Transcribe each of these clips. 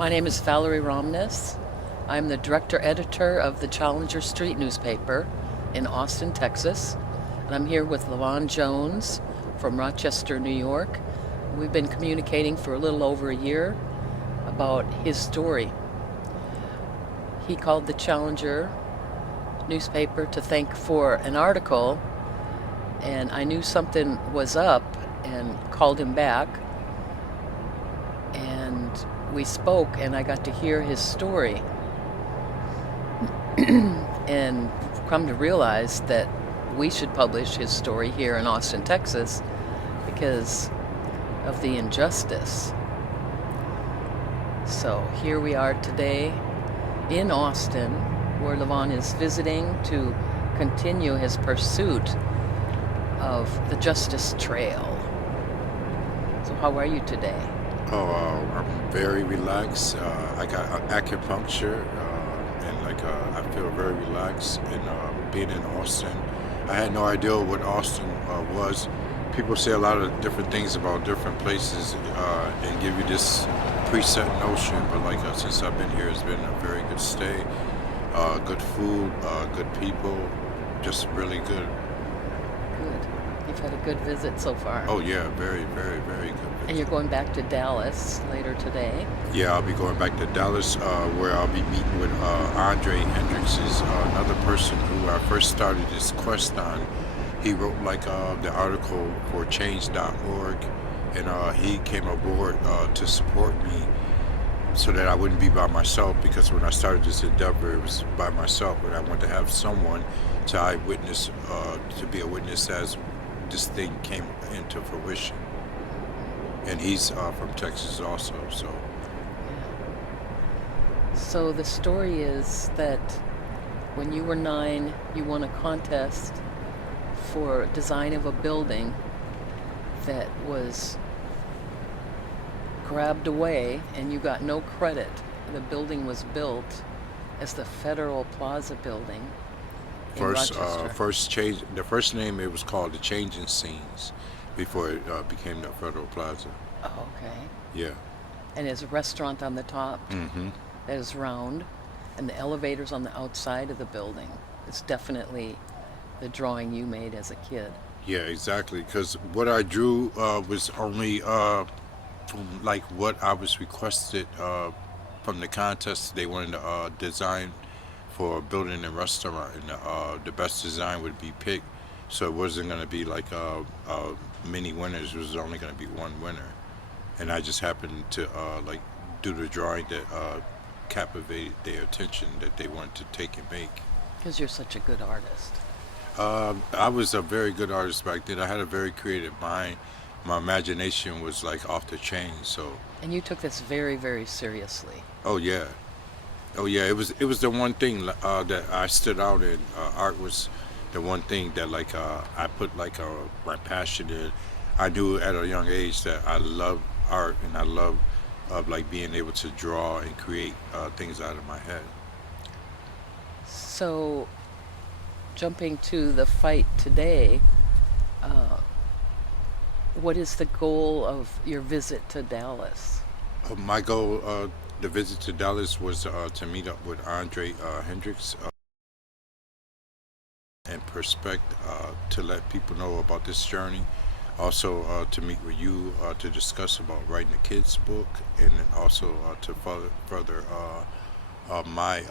My name is Valerie Romness. I'm the director editor of the Challenger Street newspaper in Austin, Texas. And I'm here with Levon Jones from Rochester, New York. We've been communicating for a little over a year about his story. He called the Challenger newspaper to thank for an article, and I knew something was up and called him back. And we spoke, and I got to hear his story and come to realize that we should publish his story here in Austin, Texas, because of the injustice. So here we are today in Austin, where Levon is visiting to continue his pursuit of the Justice Trail. So how are you today? I'm very relaxed. I got acupuncture, and I feel very relaxed. And being in Austin, I had no idea what Austin was. People say a lot of different things about different places and give you this preset notion. But since I've been here, it's been a very good stay. Good food, good people, just really good. Good. You've had a good visit so far. Oh yeah, very, very, very good visit. And you're going back to Dallas later today. Yeah, I'll be going back to Dallas, where I'll be meeting with Andre Hendricks, is another person who I first started this quest on. He wrote the article for Change.org, and he came aboard to support me so that I wouldn't be by myself, because when I started this endeavor, it was by myself, but I wanted to have someone to eyewitness, to be a witness as this thing came into fruition. And he's from Texas also, so. So the story is that when you were 9, you won a contest for design of a building that was grabbed away, and you got no credit. The building was built as the Federal Plaza building in Rochester. The first name, it was called the Changing Scenes before it became the Federal Plaza. Oh, okay. Yeah. And there's a restaurant on the top Mm-hmm. that is round, and the elevators on the outside of the building. It's definitely the drawing you made as a kid. Yeah, exactly. Because what I drew was only from what I was requested from the contest. They wanted to design for a building and restaurant, and the best design would be picked. So it wasn't going to be many winners. It was only going to be one winner, and I just happened to do the drawing that captivated their attention, that they wanted to take and make. Because you're such a good artist. I was a very good artist back then. I had a very creative mind. My imagination was off the chain. So. And you took this very, very seriously. Oh yeah, oh yeah. It was the one thing that I stood out in. Art was the one thing that I put my passion in. I knew at a young age that I love art, and I love being able to draw and create things out of my head. So, jumping to the fight today, what is the goal of your visit to Dallas? My goal, the visit to Dallas, was to meet up with Andre Hendricks and Perspect, to let people know about this journey. Also to meet with you to discuss about writing a kid's book, and then also to further my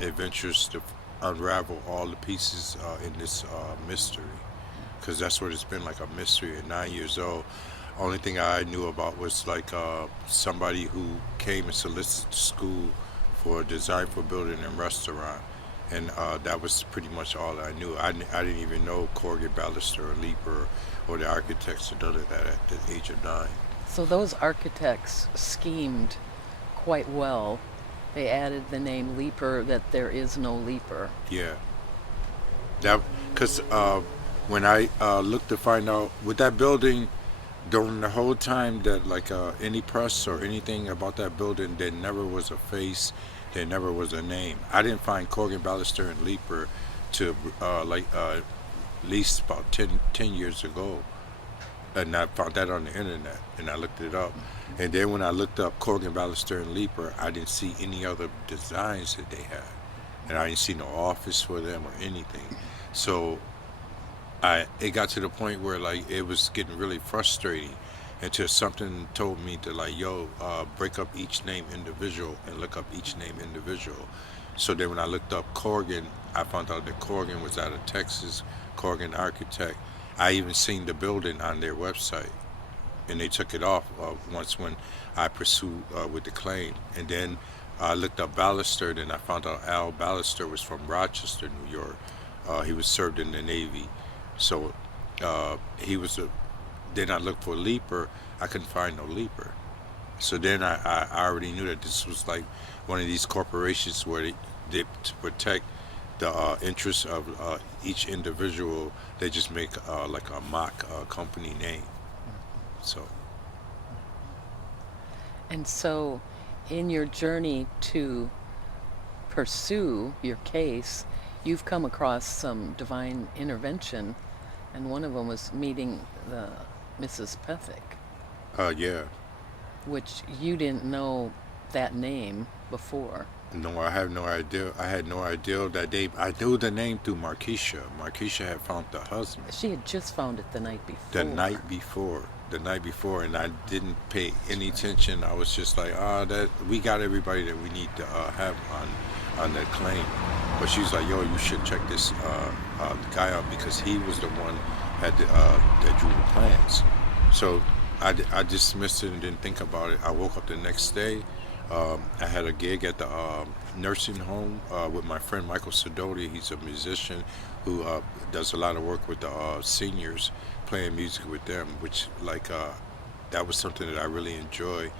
adventures to unravel all the pieces in this mystery. Because that's what it's been, a mystery. At 9 years old, only thing I knew about was somebody who came and solicited the school for a design for building and restaurant, and that was pretty much all I knew. I didn't even know Corrigan, Ballister, or Leeper, or the architects, or none of that at the age of 9. So those architects schemed quite well. They added the name Leaper, that there is no Leaper. Yeah, that because when I looked to find out with that building, during the whole time that any press or anything about that building, there never was a face, there never was a name. I didn't find Corrigan, Ballister, and Leaper to at least about 10 years ago. and I found that on the internet, and I looked it up. And then when I looked up Corgan, Ballister, and Leaper, I didn't see any other designs that they had, and I didn't see no office for them or anything. So it got to the point where like it was getting really frustrating until something told me to like, yo, break up each name individual and look up each name individual. So then when I looked up Corgan, I found out that Corgan was out of Texas. Corgan Architect. I even seen the building on their website, and they took it off once when I pursued with the claim. And then I looked up Ballister, and I found out Al Ballister was from Rochester, New York. He was served in the Navy, so he was a. Then I looked for Leaper. I couldn't find no Leaper. So then I already knew that this was like one of these corporations where they to protect the interests of each individual, they just make like a mock company name. So And so, in your journey to pursue your case, you've come across some divine intervention, and one of them was meeting the Mrs. Pethick, yeah, which you didn't know that name before. no, I have no idea. I had no idea that they. I knew the name through Markeisha. Markeisha had found the husband She had just found it the night the before. night before. The night before, and I didn't pay any attention. I was just like, that we got everybody that we need to have on the claim. But she's like, yo, you should check this guy out because he was the one that drew the plans. So I dismissed it and didn't think about it. I woke up the next day. I had a gig at the nursing home with my friend Michael Sidoti. He's a musician who does a lot of work with the seniors, playing music with them, which like that was something that I really enjoy.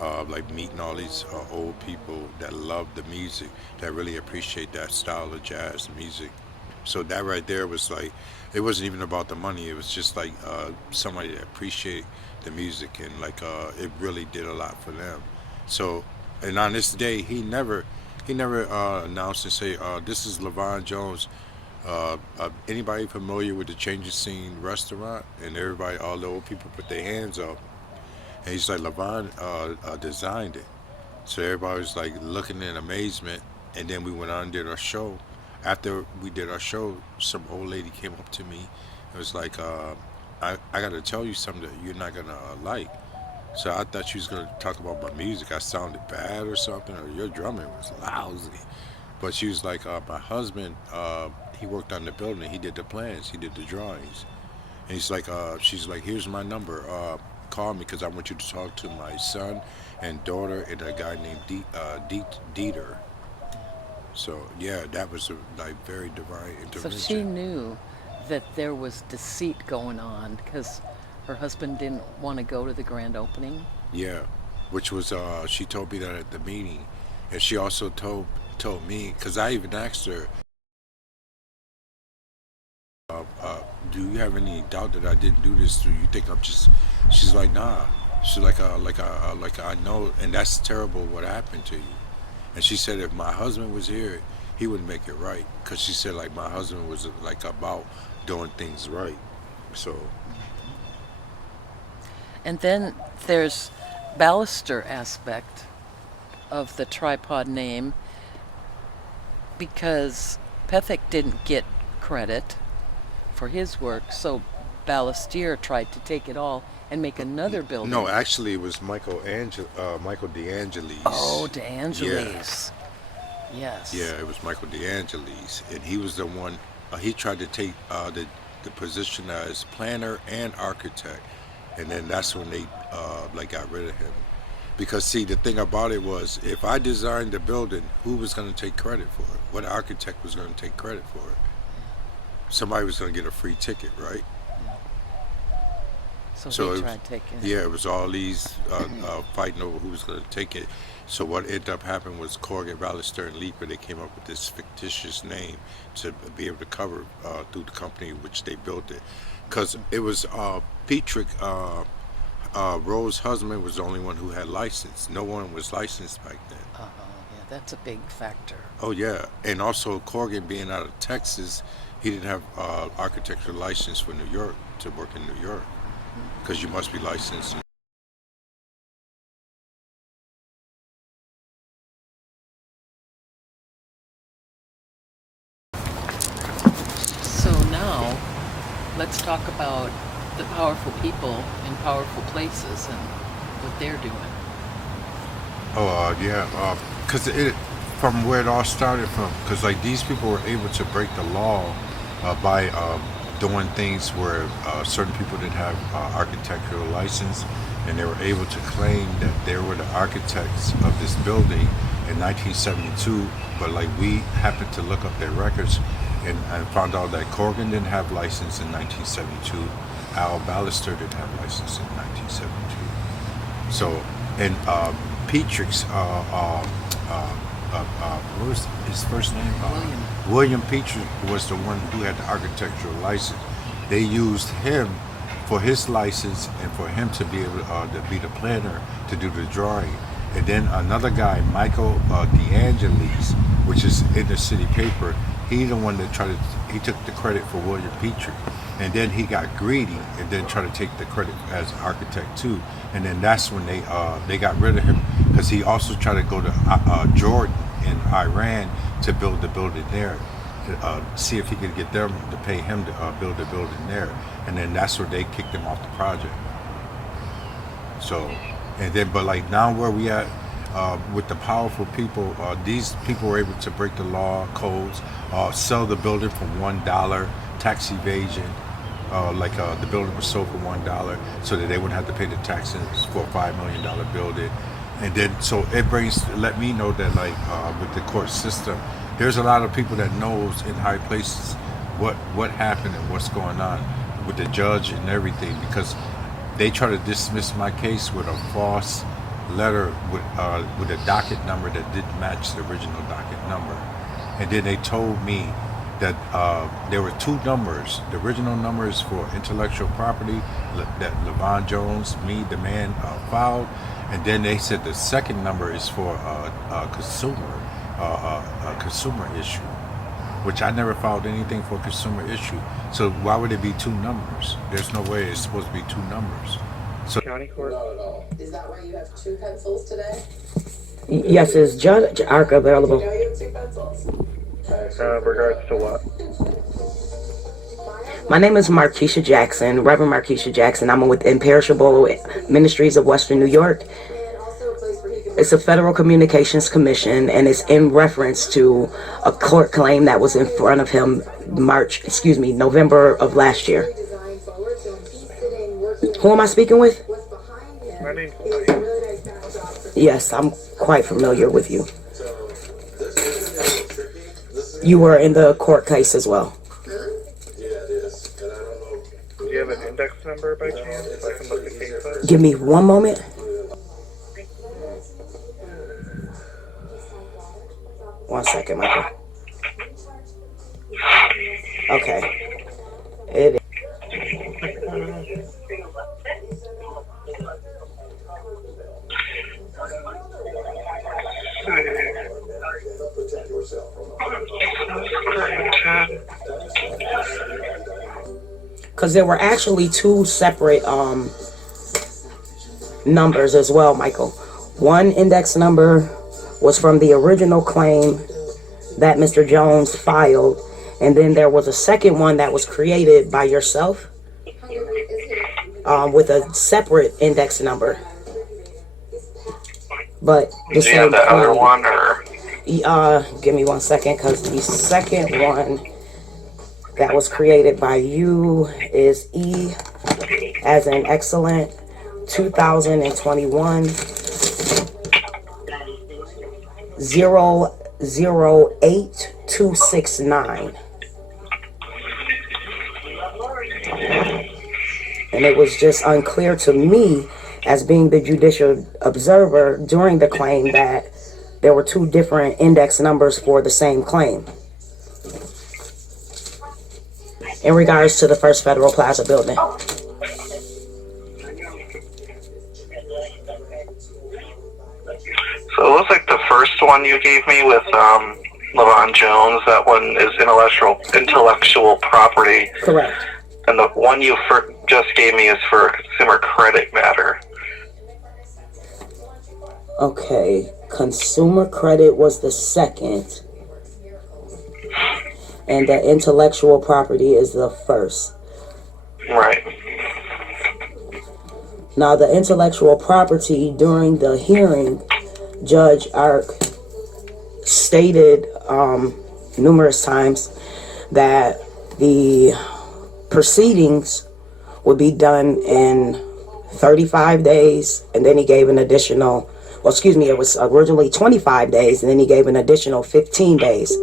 Like meeting all these old people that love the music, that really appreciate that style of jazz music. So that right there was like, it wasn't even about the money. It was just like somebody that appreciate the music, and like it really did a lot for them. So, and on this day, he never announced and say, "This is Levon Jones. Anybody familiar with the Change of Scene restaurant?" And everybody, all the old people, put their hands up. And he's like, "Levon designed it." So everybody was like looking in amazement. And then we went on and did our show. After we did our show, some old lady came up to me and was like, I got to tell you something that you're not going to like. So I thought she was going to talk about my music. I sounded bad or something, or your drumming was lousy. But she was like, my husband, he worked on the building. He did the plans. He did the drawings. And he's like, she's like, here's my number. Call me because I want you to talk to my son and daughter and a guy named Dieter. So yeah, that was a like very divine So she intervention. knew that there was deceit going on because her husband didn't want to go to the grand opening. Yeah, which was she told me that at the meeting, and she also told me because I even asked her, do you have any doubt that I didn't do this? Do you think I'm just? She's like, nah. She's like I know, and that's terrible what happened to you. And she said if my husband was here, he would make it right. Cause she said like my husband was like about doing things right. So And then there's baluster aspect of the tripod name because Pethick didn't get credit for his work, so Ballastier tried to take it all and make another no, building. actually it was Michael Oh, DeAngelis. De Yeah, Angelis. Yes. yeah, it was Michael DeAngelis, and he was the one. He tried to take the position as planner and architect, and then that's when they like got rid of him. Because see, the thing about it was, if I designed the building, who was going to take credit for it? What architect was going to take credit for it? Somebody was going to get a free ticket, right? So So he it was, tried taking it. yeah, it was all these fighting over who was going to take it. So what ended up happening was Corgan, Ballister, and Leaper, they came up with this fictitious name to be able to cover through the company which they built it. Because it was Petrick, Rose's husband was the only one who had license. No one was licensed back then. Oh, yeah, that's a big factor. Oh yeah, and also Corgan being out of Texas, he didn't have architectural license for New York to work in New York. because you must be licensed. So now, let's talk about the powerful people in powerful places and what they're doing. Oh, yeah, because it from where it all started from, because like these people were able to break the law by doing things where certain people didn't have architectural license, and they were able to claim that they were the architects of this building in 1972. But like we happened to look up their records and found out that Corgan didn't have license in 1972. Al Ballister didn't have license in 1972. So, and Petrix, what was his first name? William Petrix was the one who had the architectural license. They used him for his license and for him to be able to be the planner to do the drawing. And then another guy, Michael DeAngelis, which is in the city paper, he the one that he took the credit for William Petrix. And then he got greedy and then tried to take the credit as an architect too. And then that's when they got rid of him, because he also tried to go to Jordan in Iran to build the building there, see if he could get them to pay him to build the building there. And then that's where they kicked him off the project. So, and then, but like now where we at with the powerful people, these people were able to break the law codes, sell the building for $1, tax evasion. The building was sold for $1 so that they wouldn't have to pay the taxes for a $5 million building. And then, so it let me know that with the court system, there's a lot of people that knows in high places what happened and what's going on with the judge and everything, because they try to dismiss my case with a false letter with a docket number that didn't match the original docket number. And then they told me that there were two numbers. The original number is for intellectual property that LeVon Jones, me, the man, filed. And then they said the second number is for a consumer issue, which I never filed anything for a consumer issue. So why would it be two numbers? There's no way it's supposed to be two numbers. So County Court. Not at all. Is that why you have two pencils today? Yes, is Judge Ark available? You know you have two pencils? Regards to what? My name is Markeisha Jackson, Reverend Markeisha Jackson. I'm with Imperishable Ministries of Western New York. And also a place where he can... It's a Federal Communications Commission, and it's in reference to a court claim that was in front of him November of last year. design forward, so he's sitting, working... Who am I speaking with? What's behind him My name's is a really nice backdrop for... Yes, I'm quite familiar with you. You were in the court case as well. Do you have an index number by chance so I can look the case up? Give me one moment. One second, Michael. Okay. It because there were actually two separate numbers as well, Michael. One index number was from the original claim that Mr. Jones filed, and then there was a second one that was created by yourself with a separate index number. But the Do you have the other one, or? Give me one second, because the second one that was created by you is E as in excellent 2021 008269. And it was just unclear to me as being the judicial observer during the claim that there were two different index numbers for the same claim in regards to the First Federal Plaza building. So it looks like the first one you gave me with LeVon Jones, that one is intellectual property. Correct. And the one you just gave me is for a consumer credit matter. Okay, consumer credit was the second, and the intellectual property is the first. Right. Now, the intellectual property, during the hearing, Judge Ark stated numerous times that the proceedings would be done in 35 days, and then he gave an additional, well, excuse me, it was originally 25 days, and then he gave an additional 15 days.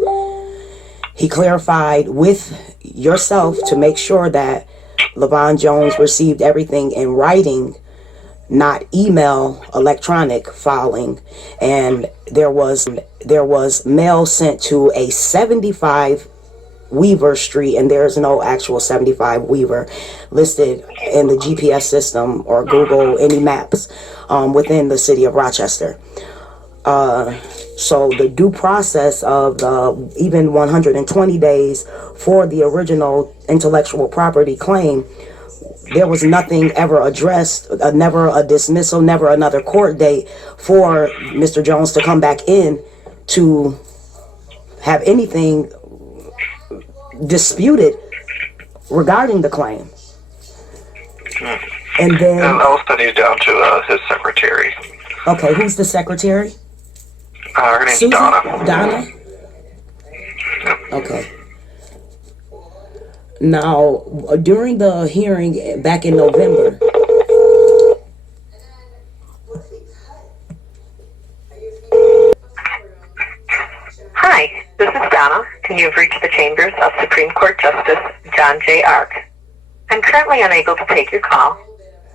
He clarified with yourself to make sure that LaVon Jones received everything in writing, not email, electronic filing, and there was mail sent to a 75 Weaver Street, and there's no actual 75 Weaver listed in the GPS system or Google any maps within the city of Rochester. So the due process of the even 120 days for the original intellectual property claim, there was nothing ever addressed, never a dismissal, never another court date for Mr. Jones to come back in to have anything disputed regarding the claim. And then, I'll send you down to his secretary. okay, who's the secretary? Her name's Susan? Donna. Donna? Okay. Now, during the hearing back in November, Hi, this is Donna, and you've reached the chambers of Supreme Court Justice John J. Ark. I'm currently unable to take your call.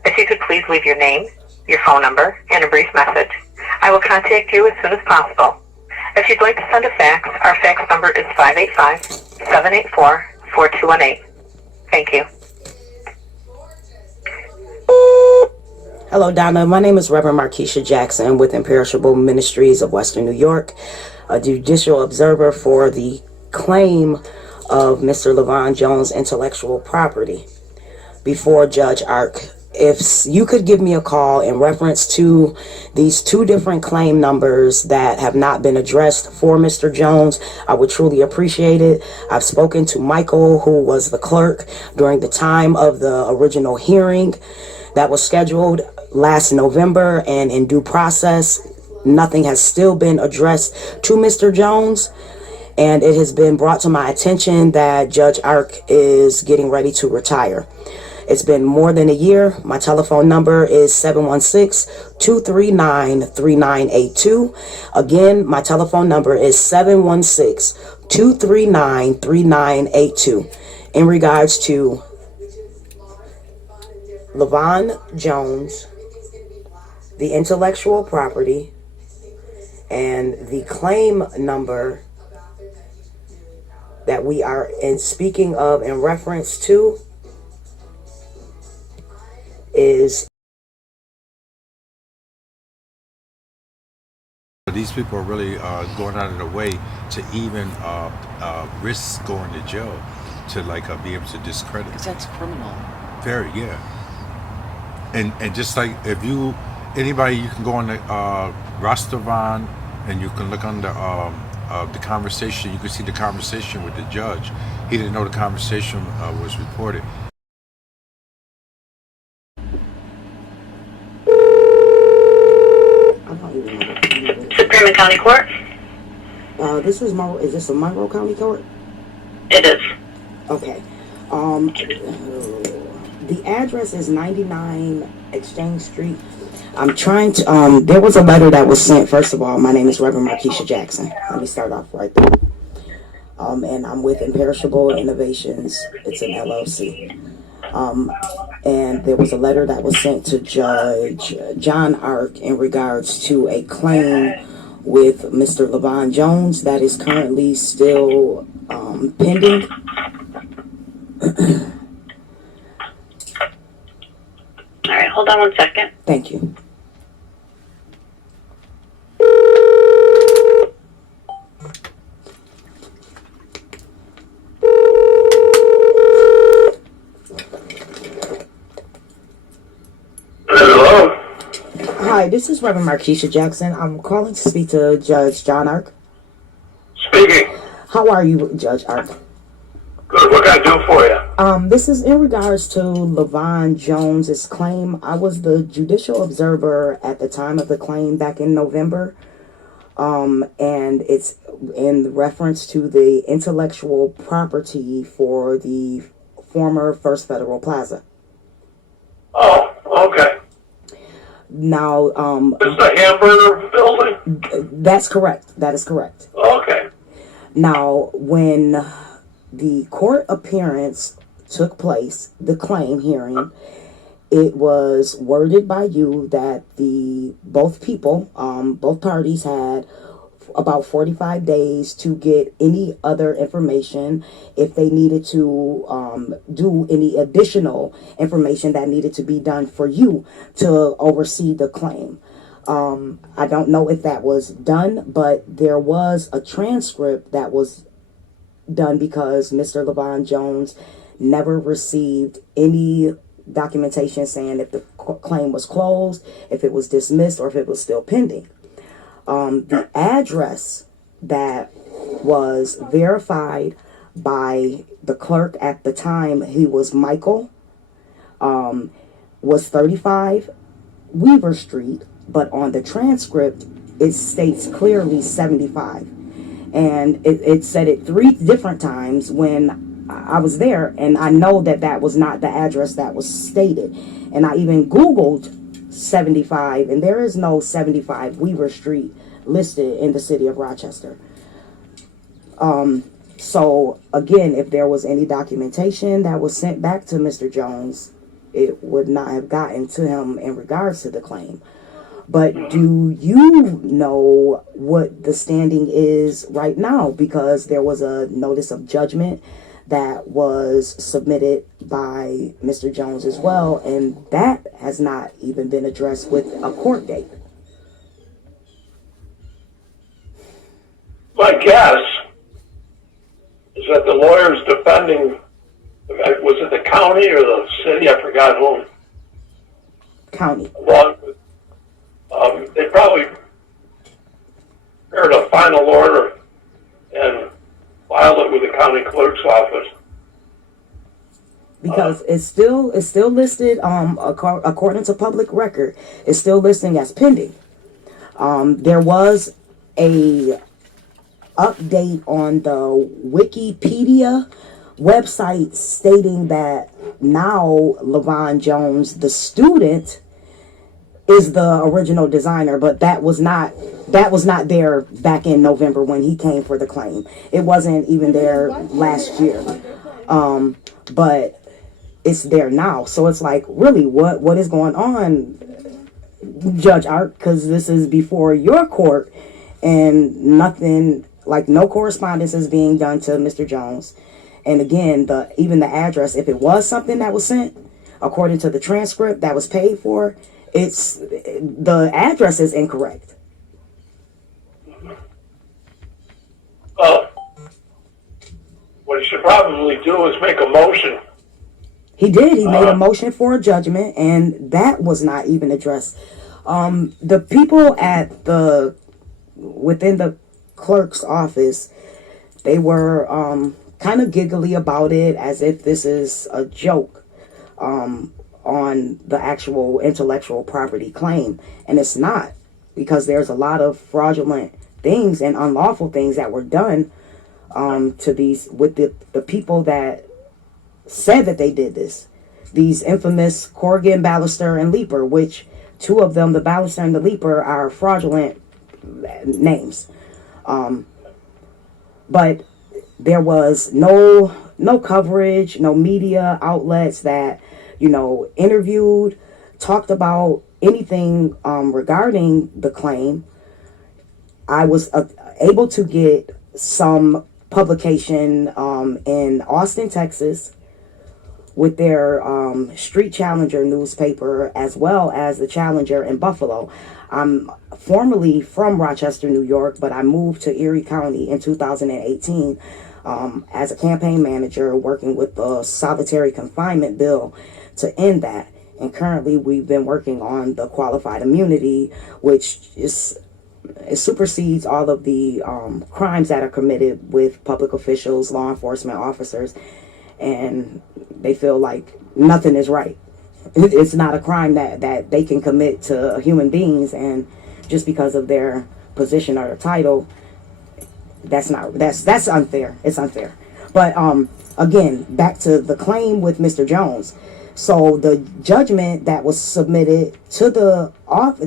If you could please leave your name, your phone number, and a brief message, I will contact you as soon as possible. If you'd like to send a fax, our fax number is 585-784-4218. Thank you. hello, Donna. My name is Reverend Markeisha Jackson with Imperishable Ministries of Western New York, a judicial observer for the claim of Mr. LaVon Jones' intellectual property before Judge Ark. If you could give me a call in reference to these two different claim numbers that have not been addressed for Mr. Jones, I would truly appreciate it. I've spoken to Michael, who was the clerk during the time of the original hearing that was scheduled last November, and in due process, nothing has still been addressed to Mr. Jones. And it has been brought to my attention that Judge Ark is getting ready to retire. It's been more than a year. My telephone number is 716-239-3982. Again, my telephone number is 716-239-3982. In regards to LaVon Jones, the intellectual property, and the claim number that we are speaking of in reference to is These people are really going out of their way to even risk going to jail to be able to discredit. Because that's criminal. Very, yeah. And just like anybody, you can go on the Rastavan and you can look on the conversation. You can see the conversation with the judge. He didn't know the conversation was recorded. Supreme County Court? is this a Monroe County Court? It is. Okay. The address is 99 Exchange Street. I'm trying to, there was a letter that was sent. First of all, my name is Reverend Markeisha Jackson. Let me start off right there. And I'm with Imperishable Innovations. It's an LLC. And there was a letter that was sent to Judge John Ark in regards to a claim with Mr. LaVon Jones that is currently still pending. All right, hold on 1 second. Thank you. Hi, this is Reverend Markeisha Jackson. I'm calling to speak to Judge John Ark. Speaking. How are you, Judge Ark? Good. What can I do for you? This is in regards to LaVon Jones's claim. I was the judicial observer at the time of the claim back in November. And it's in reference to the intellectual property for the former First Federal Plaza. Oh, okay. Now, It's the hamburger building? that's correct. That is correct. Okay. Now, when the court appearance took place, the claim hearing, it was worded by you that both parties had about 45 days to get any other information if they needed to do any additional information that needed to be done for you to oversee the claim. I don't know if that was done, but there was a transcript that was done because Mr. LaVon Jones never received any documentation saying if the claim was closed, if it was dismissed, or if it was still pending. The address that was verified by the clerk at the time, he was Michael, was 35 Weaver Street, but on the transcript it states clearly 75. And it said it 3 different times when I was there, and I know that that was not the address that was stated. And I even Googled 75, and there is no 75 Weaver Street listed in the city of Rochester. So again, if there was any documentation that was sent back to Mr. Jones, it would not have gotten to him in regards to the claim. But do you know what the standing is right now? Because there was a notice of judgment that was submitted by Mr. Jones as well, and that has not even been addressed with a court date. My guess is that the lawyers defending, was it the county or the city? I forgot whom. County. Along with, they probably prepared a final order and filed it with the county clerk's office. Because it's still listed, according to public record, it's still listing as pending. There was a update on the Wikipedia website stating that now LaVon Jones, the student, is the original designer, but that was not there back in November when he came for the claim. It wasn't even there last year. But it's there now. So it's like, really, what is going on, Judge Art? Because this is before your court, and nothing, like no correspondence is being done to Mr. Jones. And again, even the address, if it was something that was sent, according to the transcript that was paid for, the address is incorrect. Well, what he should probably do is make a motion. He did. He made a motion for a judgment, and that was not even addressed. The people within the clerk's office, they were kind of giggly about it, as if this is a joke on the actual intellectual property claim, and it's not, because there's a lot of fraudulent things and unlawful things that were done to these with the people that said that they did this. These infamous Corrigan, Ballister, and Leaper, which 2 of them, the Ballister and the Leaper, are fraudulent names. But there was no coverage, no media outlets that, interviewed, talked about anything regarding the claim. I was able to get some publication in Austin, Texas, with their Street Challenger newspaper, as well as the Challenger in Buffalo. I'm formerly from Rochester, New York, but I moved to Erie County in 2018 as a campaign manager, working with the solitary confinement bill to end that. And currently we've been working on the qualified immunity, which is it supersedes all of the crimes that are committed with public officials, law enforcement officers, and they feel like nothing is right. It's not a crime that they can commit to human beings, and just because of their position or title, that's unfair. It's unfair. But again, back to the claim with Mr. Jones. So the judgment that was submitted to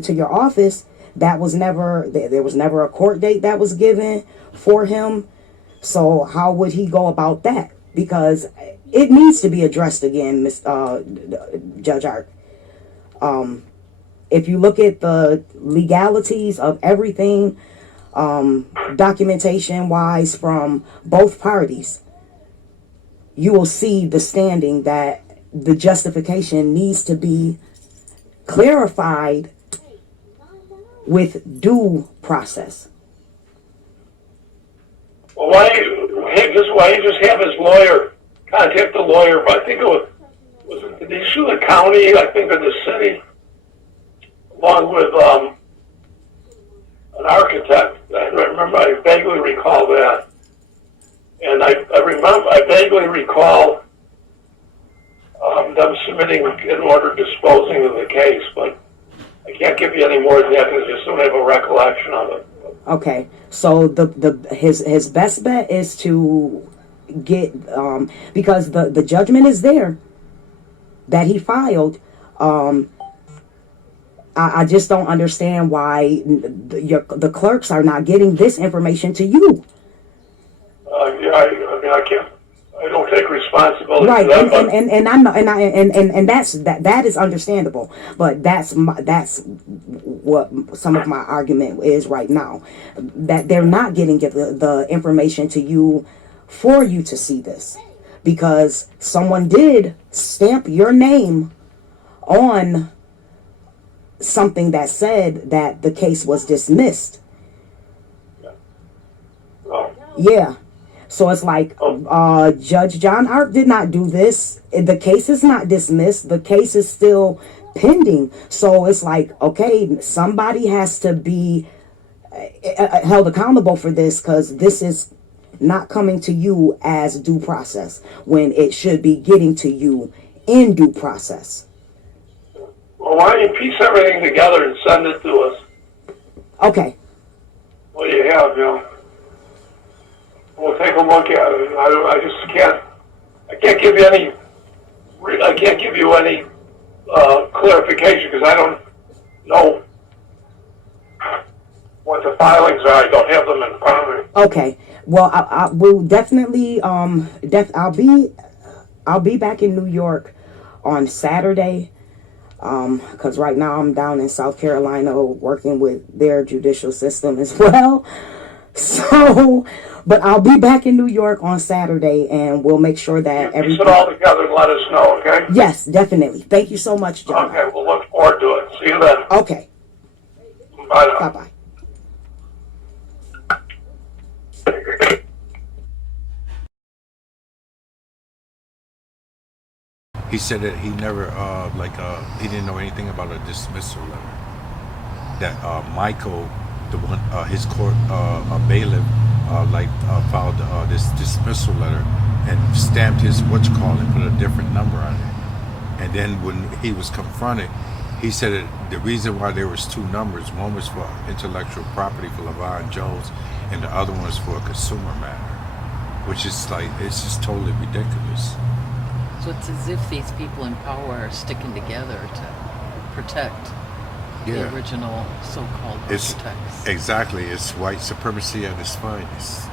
your office, that was never there was never a court date that was given for him. So how would he go about that? Because it needs to be addressed again, Judge Art. If you look at the legalities of everything, documentation wise from both parties, you will see the standing that the justification needs to be clarified with due process. Well, why don't you just have his lawyer contact the lawyer? But I think did he sue the county? I think, or the city, along with an architect. I vaguely recall that, and I vaguely recall them submitting an order disposing of the case, but I can't give you any more than that because I just don't have a recollection of it. Okay, so his best bet is to get because the judgment is there that he filed. I just don't understand why the clerks are not getting this information to you. Yeah, I mean, I can't. I don't take responsibility Right, for that. and I'm not, and that is understandable, but that's what some of my argument is right now, that they're not getting the information to you for you to see this, because someone did stamp your name on something that said that the case was dismissed. Oh. Yeah. So it's like Judge John Art did not do this. The case is not dismissed. The case is still pending. So it's like, okay, somebody has to be held accountable for this, because this is not coming to you as due process when it should be getting to you in due process. Well, why don't you piece everything together and send it to us? Okay. What do you have, We'll take a look at it. I just can't. I can't give you any clarification because I don't know what the filings are. I don't have them in front of me. Okay. Well, I will definitely I'll be back in New York on Saturday. Because right now I'm down in South Carolina working with their judicial system as well. So, but I'll be back in New York on Saturday, and we'll make sure that everything. Piece it all together and let us know, okay? Yes, definitely. Thank you so much, John. Okay, we'll look forward to it. See you then. Okay. Bye now. Bye-bye. He said that he never, he didn't know anything about a dismissal letter. That Michael, the one, his court bailiff, filed this dismissal letter and stamped his put a different number on it. And then when he was confronted, he said that the reason why there was two numbers, one was for intellectual property for LeVon Jones, and the other one was for a consumer matter, which is it's just totally ridiculous. So it's as if these people in power are sticking together to protect the original so-called architects. Exactly. It's white supremacy at its finest.